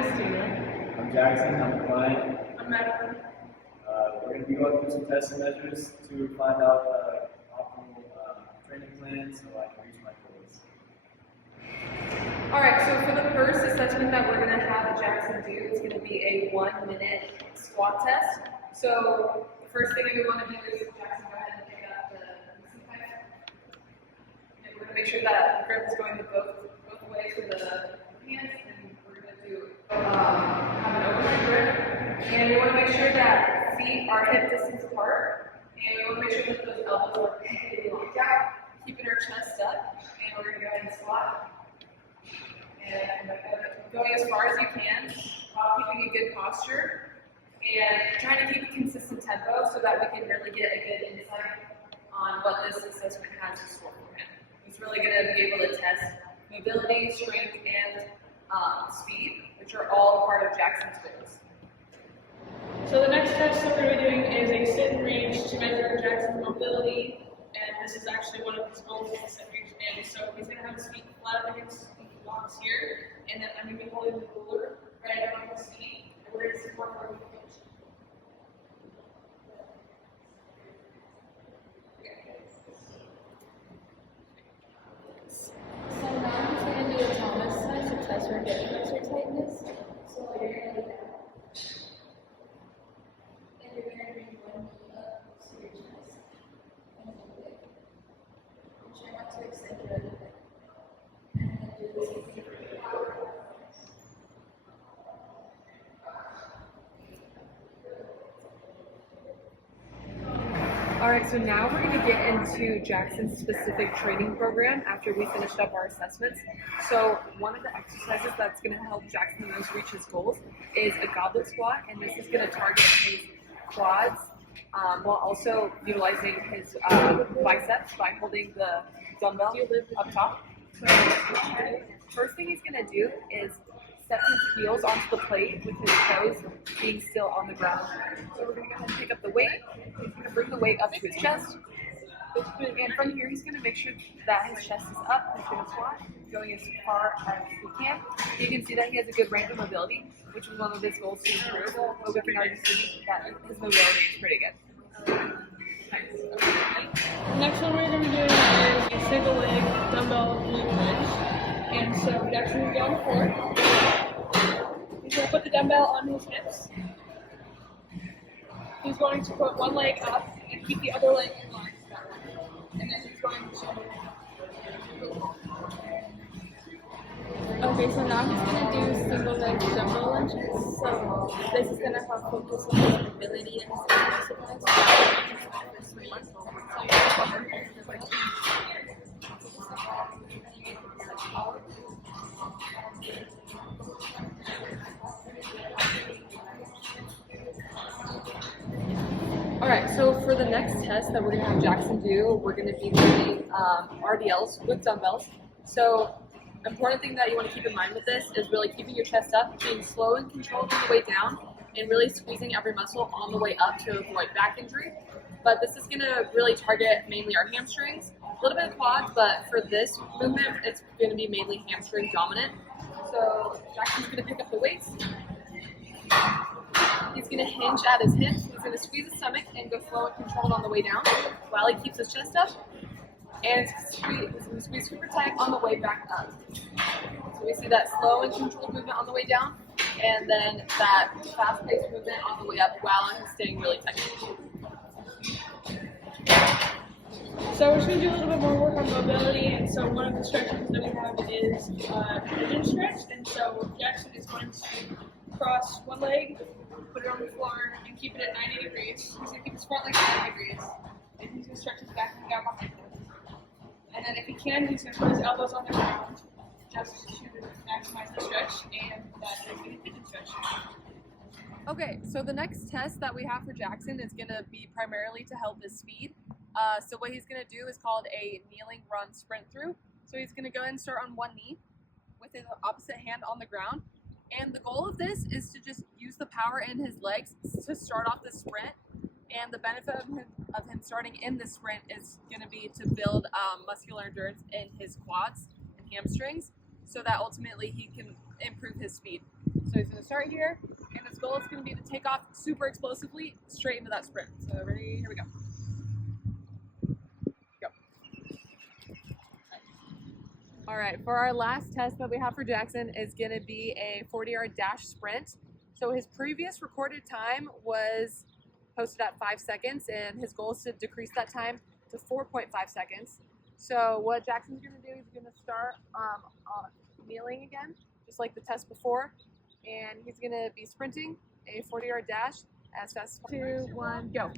Christina. I'm Jackson. I'm Brian. I'm Madeline. We're going to be going through some tests and measures to find out optimal training plan so I can reach my goals. Alright, so for the first assessment that we're going to have Jackson do, it's going to be a 1-minute squat test. So the first thing we want to do is Jackson go ahead and pick up the pipe. And we're going to make sure that the grip is going to both ways with the hands, and we're going to do have an overhead grip. And we want to make sure that feet are hip distance apart, and we want to make sure that those elbows are completely locked out, keeping our chest up, and we're going to go ahead and squat. And going as far as you can while keeping a good posture and trying to keep a consistent tempo so that we can really get a good insight on what this assessment has in store for him. He's really going to be able to test mobility, strength, and speed, which are all part of Jackson's goals. So the next test that we're going to be doing is a sit and range to measure Jackson's mobility, and this is actually one of his goals in the sit range today. So he's going to have his feet flat against the blocks here, and then I'm going to be holding the ruler right on his feet, and we're going to support our hinge. So now I'm just going to do a Thomas test to test for hip flexor tightness. So you're going to lay down. And you're going to bring one knee up to your chest. And hold it. And try not to extend your other leg. And then do the same thing for your power. Alright, so now we're going to get into Jackson's specific training program after we finished up our assessments. So one of the exercises that's going to help Jackson the most reach his goals is a goblet squat, and this is going to target his quads while also utilizing his biceps by holding the dumbbell up top. So first thing he's going to do is step his heels onto the plate with his toes being still on the ground. So we're going to go ahead and pick up the weight. He's going to bring the weight up to his chest. And from here, he's going to make sure that his chest is up. He's going to squat, going as far as he can. You can see that he has a good range of mobility, which is one of his goals to improve. But we can already see that his mobility is pretty good. The next one we're going to be doing is a single leg dumbbell glute bridge. And so Jackson will be on the floor. He's going to put the dumbbell on his hips. He's going to put one leg up and keep the other leg in line. And then he's going to... Okay, so now he's going to do single leg dumbbell lunges. So this is going to help focus on his mobility and his exercise. Alright, so for the next test that we're going to have Jackson do, we're going to be doing RDLs with dumbbells. So important thing that you want to keep in mind with this is really keeping your chest up, being slow and controlled on the way down, and really squeezing every muscle on the way up to avoid back injury. But this is going to really target mainly our hamstrings, a little bit of quads, but for this movement, it's going to be mainly hamstring dominant. So Jackson's going to pick up the weights. He's going to hinge at his hips. He's going to squeeze his stomach and go slow and controlled on the way down while he keeps his chest up. And he's going to squeeze super tight on the way back up. So we see that slow and controlled movement on the way down, and then that fast-paced movement on the way up while he's staying really tight. So we're just going to do a little bit more work on mobility, and so one of the stretches that we have is pigeon stretch, and so Jackson is going to cross one leg, put it on the floor, and keep it at 90 degrees. He's going to keep his front leg at 90 degrees, and he's going to stretch his back leg out behind him. And then if he can, he's going to put his elbows on the ground just to maximize the stretch, and that is going to pigeon stretch. Okay, so the next test that we have for Jackson is going to be primarily to help his speed. So what he's going to do is called a kneeling run sprint through. So he's going to go ahead and start on one knee with his opposite hand on the ground. And the goal of this is to just use the power in his legs to start off the sprint. And the benefit of him starting in the sprint is going to be to build muscular endurance in his quads and hamstrings so that ultimately he can improve his speed. So he's gonna start here, and his goal is gonna be to take off super explosively straight into that sprint. So ready, here we go. Go. All right, for our last test that we have for Jackson is gonna be a 40-yard dash sprint. So his previous recorded time was posted at 5 seconds, and his goal is to decrease that time to 4.5 seconds. So what Jackson's gonna do is gonna start kneeling again, just like the test before, and he's gonna be sprinting a 40-yard dash as fast as 2, 1, go.